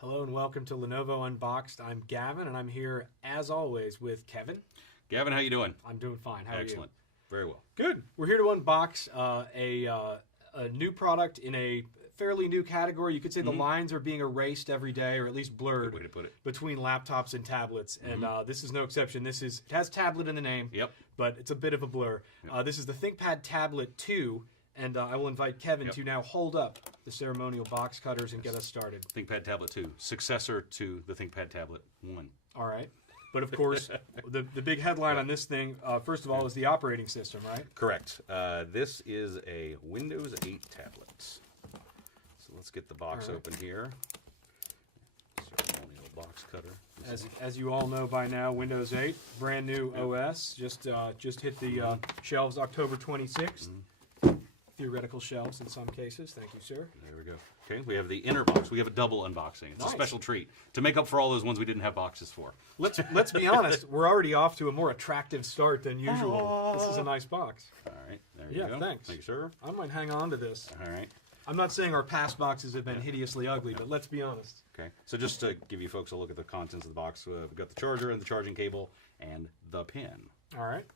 Hello and welcome to Lenovo Unboxed. I'm Gavin, and I'm here, as always, with Kevin. Gavin, how you doing? I'm doing fine. How Excellent. are you? Very well. Good. We're here to unbox a new product in a fairly new category. You could say the lines are being erased every day, or at least blurred, Good way to put it. between laptops and tablets. And this is no exception. It has tablet in the name, Yep. but it's a bit of a blur. Yep. This is the ThinkPad Tablet 2. And I will invite Kevin to now hold up the ceremonial box cutters and get us started. ThinkPad Tablet 2, successor to the ThinkPad Tablet 1. All right. But of course, the big headline on this thing, first of all, is the operating system, right? Correct. This is a Windows 8 tablet. So let's get the box open here. Ceremonial box cutter. As you all know by now, Windows 8, brand new OS, just hit the shelves October 26th. Theoretical shelves in some cases. Thank you, sir. There we go. Okay, we have the inner box. We have a double unboxing. It's a special treat to make up for all those ones we didn't have boxes for. Let's be honest. We're already off to a more attractive start than usual. This is a nice box. All right, there you go. Yeah, thanks. Thank you, sir. I might hang on to this. All right. I'm not saying our past boxes have been hideously ugly, but let's be honest. Okay, so just to give you folks a look at the contents of the box, we've got the charger and the charging cable and the pen. All right.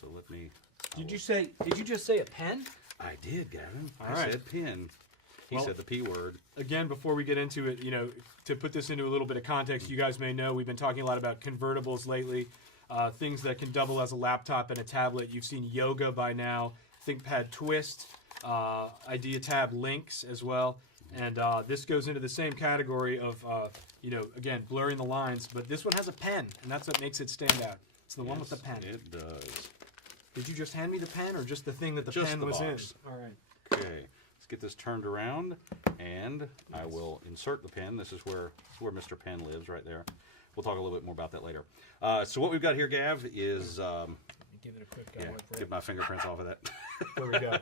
So let me... Did you just say a pen? I did, Gavin. All I right. said pin. He said the P word. Again, before we get into it, to put this into a little bit of context, you guys may know we've been talking a lot about convertibles lately, things that can double as a laptop and a tablet. You've seen Yoga by now, ThinkPad Twist, Idea Tab Links as well, and this goes into the same category of, again, blurring the lines, but this one has a pen, and that's what makes it stand out. It's the one with the pen. It does. Did you just hand me the pen, or just the thing that the Just pen the was box. in? All right. Okay, let's get this turned around, and I will insert the pen. This is where Mr. Pen lives, right there. We'll talk a little bit more about that later. So what we've got here, Gav, is Give it a quick yeah, wipe. get my fingerprints off of that. There we go.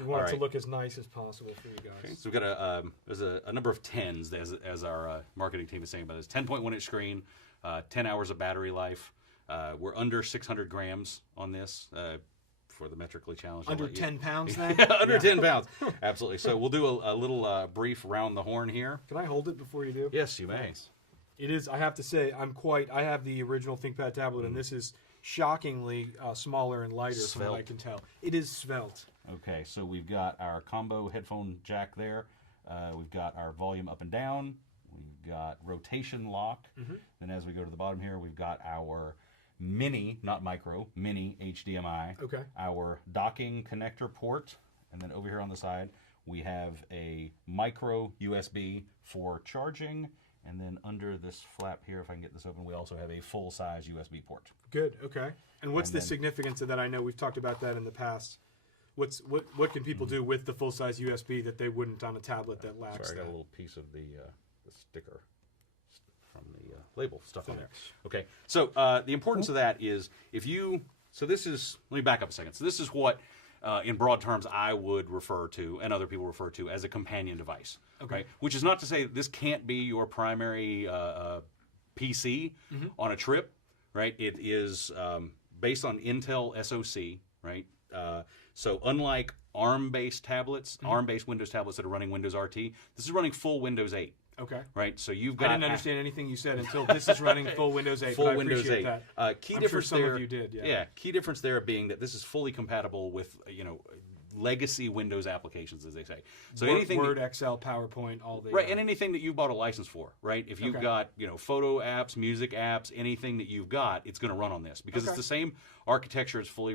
We want it to right. look as nice as possible for you guys. Okay, so we've got there's a number of 10s, as our marketing team is saying about this. 10.1-inch screen, 10 hours of battery life. We're under 600 grams on this for the metrically challenged. Under 10 pounds, then? Under 10 pounds. Absolutely. So we'll do a little brief round the horn here. Can I hold it before you do? Yes, you may. It is, I have to say, I have the original ThinkPad tablet, and this is shockingly smaller and lighter from what I can tell. It is svelte. Okay, so we've got our combo headphone jack there. We've got our volume up and down. We've got rotation lock. Then as we go to the bottom here, we've got our mini, not micro, mini HDMI. Okay. Our docking connector port. And then over here on the side, we have a micro USB for charging. And then under this flap here, if I can get this open, we also have a full-size USB port. Good, okay. And what's the significance of that? I know we've talked about that in the past. What can people do with the full-size USB that they wouldn't on a tablet that lacks Sorry, I got a little piece of the sticker from the label stuff on there. Okay, so the importance of that is let me back up a second. So this is what, in broad terms, I would refer to, and other people refer to, as a companion device. Okay. Right? Which is not to say this can't be your primary PC on a trip, right? It is based on Intel SoC, right? So unlike ARM-based tablets, ARM-based Windows tablets that are running Windows RT, this is running full Windows 8. Okay. Right, so you've got. I didn't understand anything you said until this is running full Windows 8. Full but I Windows appreciate 8. That. Key I'm difference sure some there. of you did. Yeah. Yeah. Key difference there being that this is fully compatible with legacy Windows applications, as they say. So Word, Excel, PowerPoint, all the right, and anything that you bought a license for, right? If you've got photo apps, music apps, anything that you've got, it's going to run on this because it's the same architecture. It's fully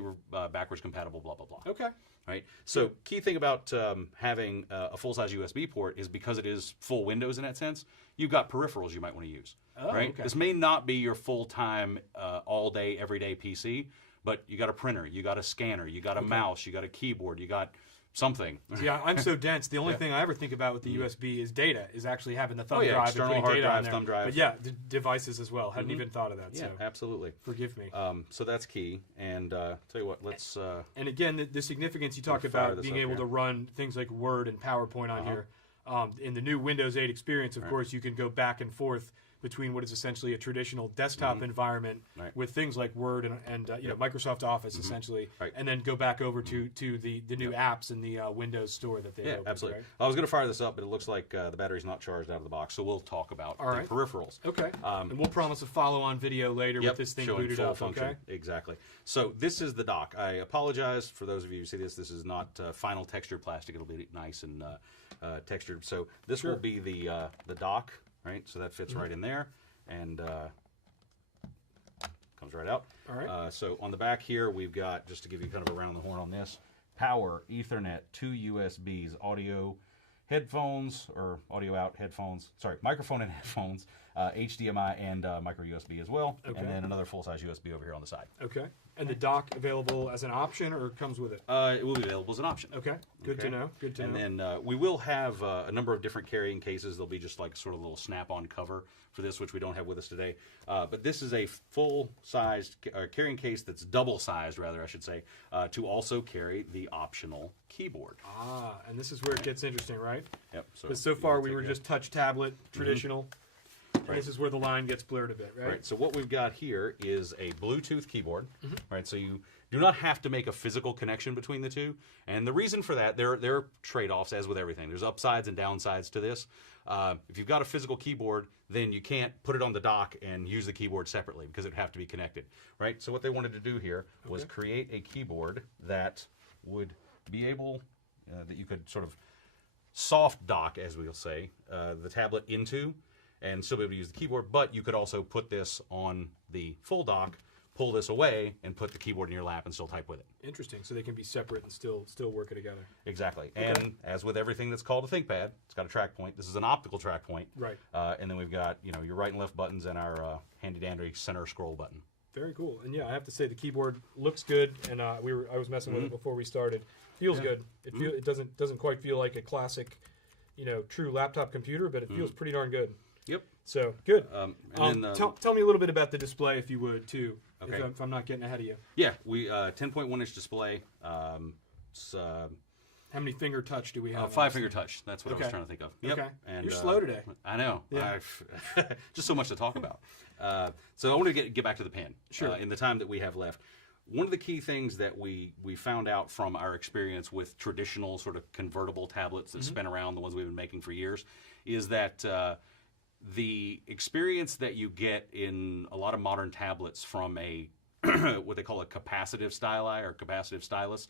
backwards compatible. Blah blah blah. Okay. Right. So key thing about having a full-size USB port is because it is full Windows in that sense. You've got peripherals you might want to use. Oh, right. Okay. This may not be your full-time, all-day, everyday PC, but you got a printer, you got a scanner, you got a mouse, you got a keyboard, you got something. Yeah, I'm so dense. The only thing I ever think about with the USB is data, is actually having the thumb drive external and hard putting data drive, on there. thumb drive. But yeah, devices as well. Hadn't even thought of that. Yeah, so absolutely. forgive me. So that's key. And tell you what, let's. And again, the significance you talk about being able to run things like Word and PowerPoint on here. In the new Windows 8 experience, of course, you can go back and forth between what is essentially a traditional desktop environment with things like Word and you know, Microsoft Office essentially, and then go back over to the new apps in the Windows Store that they Yeah, opened, absolutely. right? I was going to fire this up, but it looks like the battery's not charged out of the box, so we'll talk about the peripherals. Okay. And we'll promise a follow-on video later with this thing showing booted full up. function. Okay. Exactly. So this is the dock. I apologize for those of you who see this. This is not final textured plastic. It'll be nice and textured. So this will be the dock, right? So that fits right in there and comes right out. All right. So on the back here, we've got, just to give you kind of a round the horn on this, power, Ethernet, 2 USBs, audio, headphones, or audio out, headphones, sorry, microphone and headphones, HDMI and micro USB as well, and then another full-size USB over here on the side. Okay. And the dock available as an option or comes with it? It will be available as an option. Okay. Good to know. Good to know. And then we will have a number of different carrying cases. There'll be just like sort of a little snap-on cover for this, which we don't have with us today. But this is a full-sized carrying case that's double-sized, rather, I should say, to also carry the optional keyboard. Ah, and this is where it gets interesting, right? Yep. Because so far we were just touch tablet, traditional. And this is where the line gets blurred a bit, right? Right. So what we've got here is a Bluetooth keyboard. Right. So you do not have to make a physical connection between the two. And the reason for that, there are trade-offs, as with everything. There's upsides and downsides to this. If you've got a physical keyboard, then you can't put it on the dock and use the keyboard separately because it would have to be connected. Right. So what they wanted to do here was create a keyboard that would be able, that you could sort of soft dock, as we'll say, the tablet into, and still be able to use the keyboard, but you could also put this on the full dock, pull this away, and put the keyboard in your lap and still type with it. Interesting. So they can be separate and still work it together. Exactly. Okay. And as with everything that's called a ThinkPad, it's got a track point. This is an optical track point. Right. And then we've got, you know, your right and left buttons and our handy-dandy center scroll button. Very cool. And yeah, I have to say the keyboard looks good, and I was messing with it before we started. Feels good. It doesn't quite feel like a classic, you know, true laptop computer, but it feels pretty darn good. Yep. So good. Tell me a little bit about the display, if you would, too. Okay. If I'm not getting ahead of you. Yeah, we 10.1 inch display. How many finger touch do we have? 5-finger touch. That's what I was trying to think of. Yep. Okay. And, you're slow today. I know. Yeah. Just so much to talk about. So I want to get back to the pen. Sure. In the time that we have left. One of the key things that we found out from our experience with traditional sort of convertible tablets that spin around, the ones we've been making for years, is that the experience that you get in a lot of modern tablets from a what they call a capacitive styli or capacitive stylus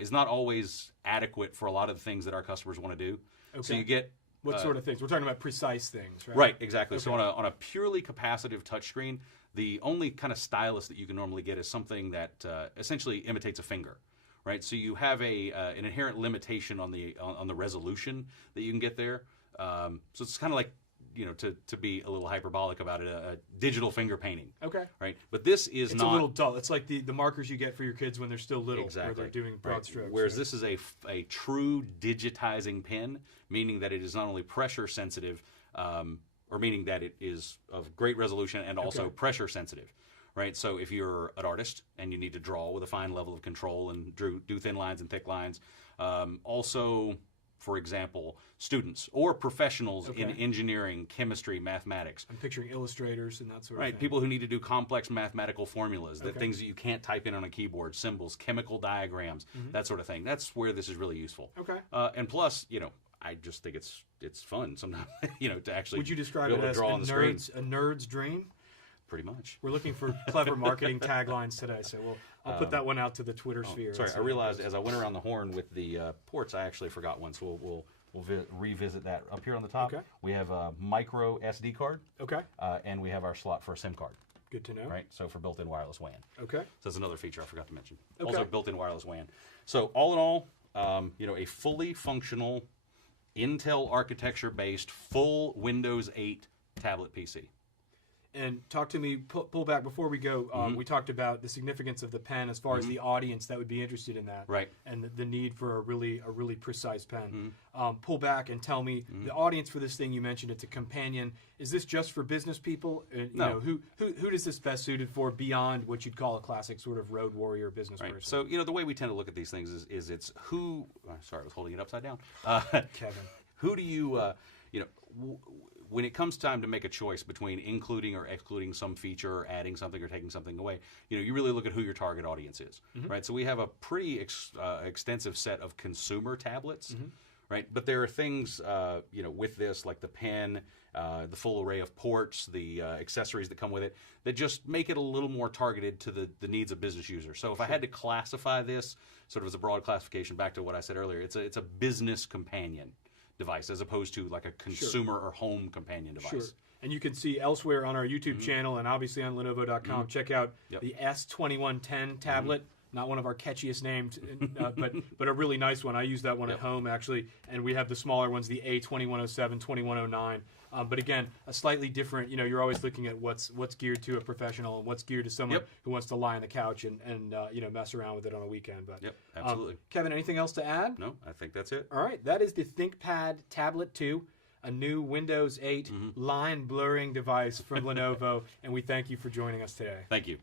is not always adequate for a lot of the things that our customers want to do. Okay. So you get what sort of things? We're talking about precise things, right? Right, exactly. Okay. So on a purely capacitive touchscreen, the only kind of stylus that you can normally get is something that essentially imitates a finger, right? So you have an inherent limitation on the resolution that you can get there. So it's kind of like, you know, to be a little hyperbolic about it, a digital finger painting. Okay. Right, but this is it's a little dull. It's like the markers you get for your kids when they're still little, exactly, where they're doing broad strokes. Whereas this is a true digitizing pen, meaning that it is not only pressure sensitive, or meaning that it is of great resolution and also pressure sensitive. Right, so if you're an artist and you need to draw with a fine level of control and do thin lines and thick lines, also, for example, students or professionals in engineering, chemistry, mathematics. I'm picturing illustrators and that sort of thing. Right, people who need to do complex mathematical formulas, that things that you can't type in on a keyboard, symbols, chemical diagrams, that sort of thing. That's where this is really useful. Okay. And plus, you know, I just think it's fun sometimes, you know, to actually Would you describe be able it to as draw on the screen. a nerd's dream? Pretty much. We're looking for clever marketing taglines today, so I'll put that one out to the Twitter sphere. Sorry, I realized as I went around the horn with the ports, I actually forgot one, so we'll revisit that. Up here on the top, we have a micro SD card. Okay. And we have our slot for a SIM card. Good to know. Right, so for built-in wireless WAN. Okay. So that's another feature I forgot to mention. Okay. Also built-in wireless WAN. So all in all, you know, a fully functional Intel architecture-based full Windows 8 tablet PC. And talk to me, pull back before we go. We talked about the significance of the pen as far as the audience that would be interested in that, right? And the need for a really precise pen. Pull back and tell me the audience for this thing. You mentioned it's a companion. Is this just for business people? You know, who does this best suited for beyond what you'd call a classic sort of road warrior business person? So you know the way we tend to look at these things is it's who. Sorry, I was holding it upside down. Kevin, who do you you know? when it comes time to make a choice between including or excluding some feature, or adding something or taking something away, you really look at who your target audience is, right? So we have a pretty extensive set of consumer tablets, right? But there are things, with this, like the pen, the full array of ports, the accessories that come with it, that just make it a little more targeted to the needs of business users. So if I had to classify this sort of as a broad classification, back to what I said earlier, it's a business companion device as opposed to like a consumer or home companion device. Sure. And you can see elsewhere on our YouTube channel and obviously on Lenovo.com. Check out the S2110 tablet. Not one of our catchiest names, but a really nice one. I use that one at home, actually. And we have the smaller ones, the A2107, 2109. But again, a slightly different, you're always looking at what's geared to a professional and what's geared to someone who wants to lie on the couch and mess around with it on a weekend. But absolutely. Kevin, anything else to add? No, I think that's it. All right, that is the ThinkPad Tablet 2, a new Windows 8 line blurring device from Lenovo, and we thank you for joining us today. Thank you.